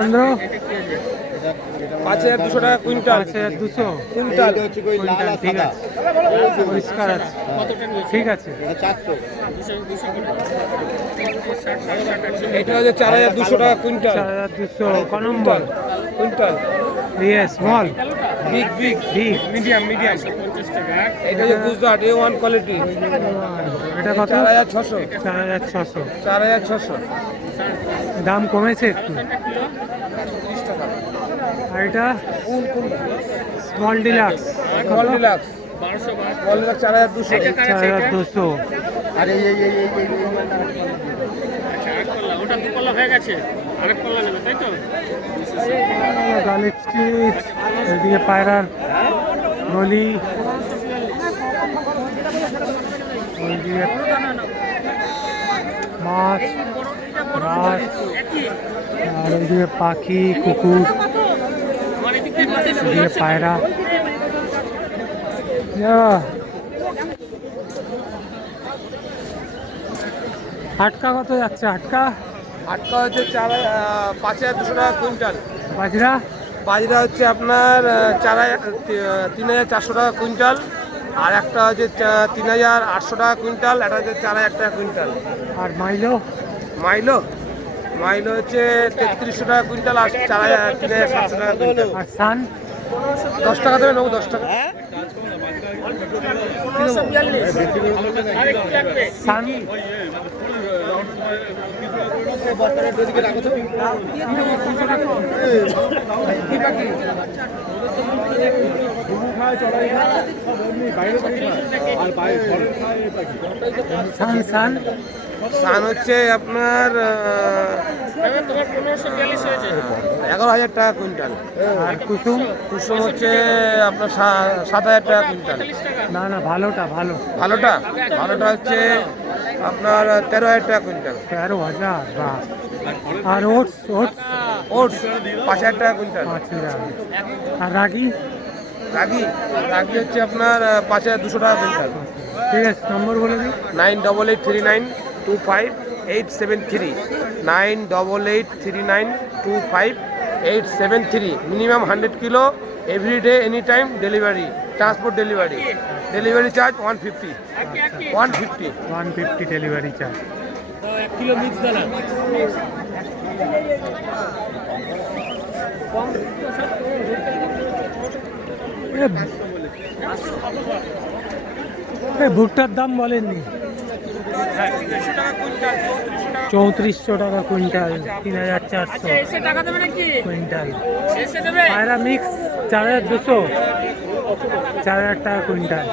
অন্ধ্র পাঁচ হাজার দুশো টাকা কুইন্টাল। পাঁচ হাজার দুশো। কুইন্টাল। কুইন্টাল ঠিক আছে। পরিষ্কার আছে। ঠিক আছে। এটা হচ্ছে চার হাজার দুশো টাকা কুইন্টাল। চার হাজার দুশো। ক নম্বর quintal. Yes small big big big medium medium এটা হচ্ছে গুজরাট এ ওয়ান কোয়ালিটি এটা কত চার হাজার ছশো চার হাজার ছশো চার হাজার ছশো দাম কমেছে একটু আর এটা small deluxe small deluxe small deluxe চার হাজার দুশো চার হাজার দুশো আর এই এই এই এই ওটা দু হয়ে গেছে আরেক কল্লা নেবে, তাই তো? স্ট্রিট এদিকে পায়রার গলি মাছ গাছ আর ওইদিকে পাখি, কুকুর, ওইদিকে পায়রা। হাটকা কত যাচ্ছে? হাটকা? আটকা হচ্ছে চার পাঁচ হাজার দুশো টাকা কুইন্টাল। বাজরা? বাজরা হচ্ছে আপনার চার হাজার তিন হাজার চারশো টাকা কুইন্টাল। আর একটা হচ্ছে চা- তিন হাজার আটশো টাকা কুইন্টাল একটা হচ্ছে চার হাজার টাকা কুইন্টাল। আর মাইলো? মাইলো? মাইলো হচ্ছে তেত্রিশশো টাকা কুইন্টাল আর চার হাজার তিন হাজার সাতশো টাকা কুইন্টাল। আর সান? দশ টাকা দেবে নেব দশ টাকা। সান? সান সান। সান হচ্ছে আপনার তোমার পনেরোশো বিয়াল্লিশ হয়েছে। এগারো হাজার টাকা কুইন্টাল। আর কুসুম কুসুম হচ্ছে আপনার সাত হাজার টাকা কুইন্টাল। না না ভালোটা ভালো। ভালোটা? ভালোটা হচ্ছে আপনার তেরো হাজার টাকা কুইন্টাল। তেরো হাজার বাহ। আর ওটস ওটস? ওটস পাঁচ হাজার টাকা কুইন্টাল। পাঁচ হাজার। আর রাগি? রাগি? রাগি হচ্ছে আপনার পাঁচ হাজার দুশো টাকা কুইন্টাল। ঠিক আছে নম্বর বলে দিই। Nine double eight three nine two five eight seven three. Nine double eight three nine two five eight seven three minimum hundred kilo every day any time delivery transport delivery delivery charge one fifty one fifty one fifty delivery charge kilo mix দানা ভুট্টার দাম বলেননি। চৌত্রিশশো টাকা quintal তিন হাজার চারশো নাকি? কুইন্টাল। পায়রা মিক্স চার হাজার দুশো চার হাজার টাকা কুইন্টাল।